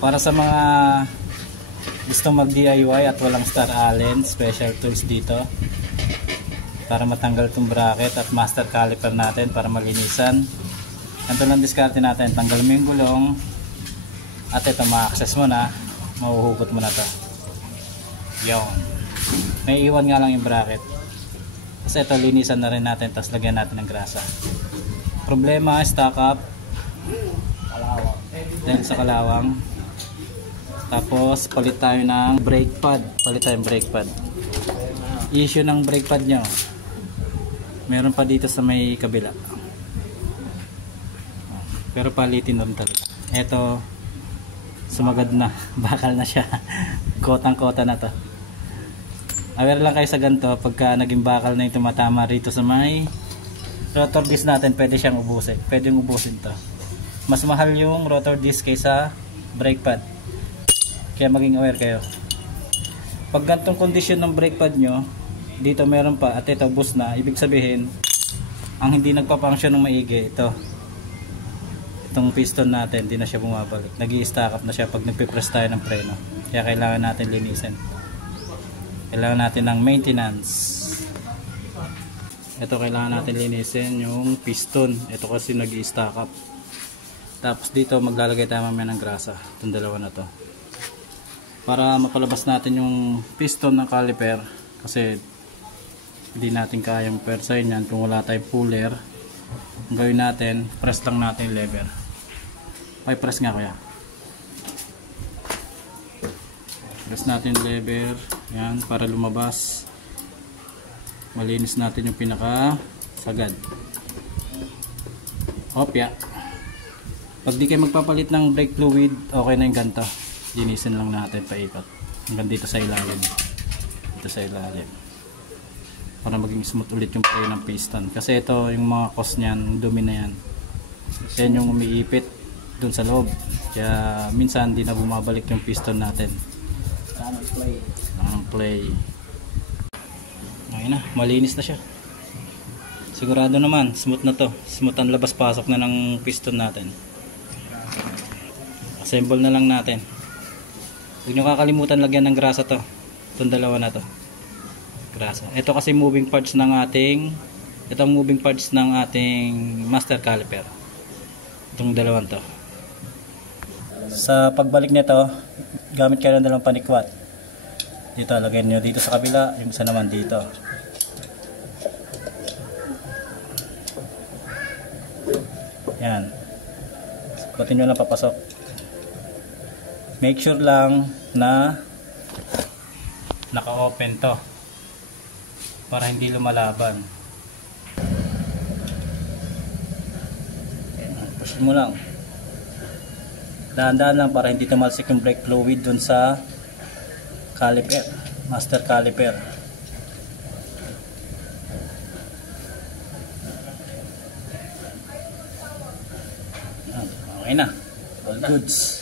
Para sa mga gusto mag DIY at walang Star Allen, special tools dito para matanggal itong bracket at master caliper natin para malinisan. Ganito lang diskarte natin. Tanggal mo yung gulong at ito ma-access mo na, mahuhugot mo na to. Yun, may iwan nga lang yung bracket kasi ito linisan na rin natin, tapos lagyan natin ng grasa. Problema, stock up dahil sa kalawang. Tapos palit tayo ng brake pad. Palit tayo ng brake pad. Issue ng brake pad nyo, meron pa dito sa may kabila, pero palitin doon talaga. Ito sumagad na, bakal na siya. Kotang kota na to. Aware lang kayo sa ganito, pagka naging bakal na yung tumatama rito sa may rotor disc natin, pwede siyang ubusin. Pwede yung ubusin to. Mas mahal yung rotor disc kaysa brake pad, kaya maging aware kayo. Pag gantong kondisyon ng brake pad nyo, dito meron pa at ito boost na, ibig sabihin ang hindi nagpa-function ng maigi, itong piston natin, hindi na siya bumabalik, nag-i-stack up na siya pag nagpe-press tayo ng preno. Kaya kailangan natin linisin, kailangan natin ng maintenance. Ito kailangan natin linisin yung piston, ito kasi nag-i-stack up. Tapos dito maglalagay tayo mamaya ng grasa, itong dalawa na to, para mapalabas natin yung piston ng caliper, kasi hindi natin kayang persahin yan kung wala tayong puller. Ang gawin natin, press lang natin yung lever. Ay, press nga kaya. Press natin yung lever, yan, para lumabas. Malinis natin yung pinaka sagad. Opya. Pag di kayo magpapalit ng brake fluid, okay na yung ganito. Linisin lang natin paikot hanggang dito sa ilalim, dito sa ilalim, para maging smooth ulit yung play ng piston. Kasi ito yung mga cause nyan, dumi na yan, yan yung umiipit dun sa loob, kaya minsan di na bumabalik yung piston natin. Play. Ayun na, malinis na siya. Sigurado naman smooth na to, smooth ang labas pasok na ng piston natin. Assemble na lang natin. Huwag nyo kakalimutan lagyan ng grasa to, itong dalawa na to, grasa. Ito kasi moving parts ng ating, itong moving parts ng ating master caliper, itong dalawang to. Sa pagbalik nito, gamit kayo ng dalawang panikwat. Dito lagyan nyo dito sa kabila, yung isa naman dito. Yan, sukutin nyo lang papasok. Make sure lang na naka-open to para hindi lumalaban. Push mo lang. Dahan-dahan lang para hindi tumalsik yung brake fluid dun sa caliper, master caliper. Okay na. All goods.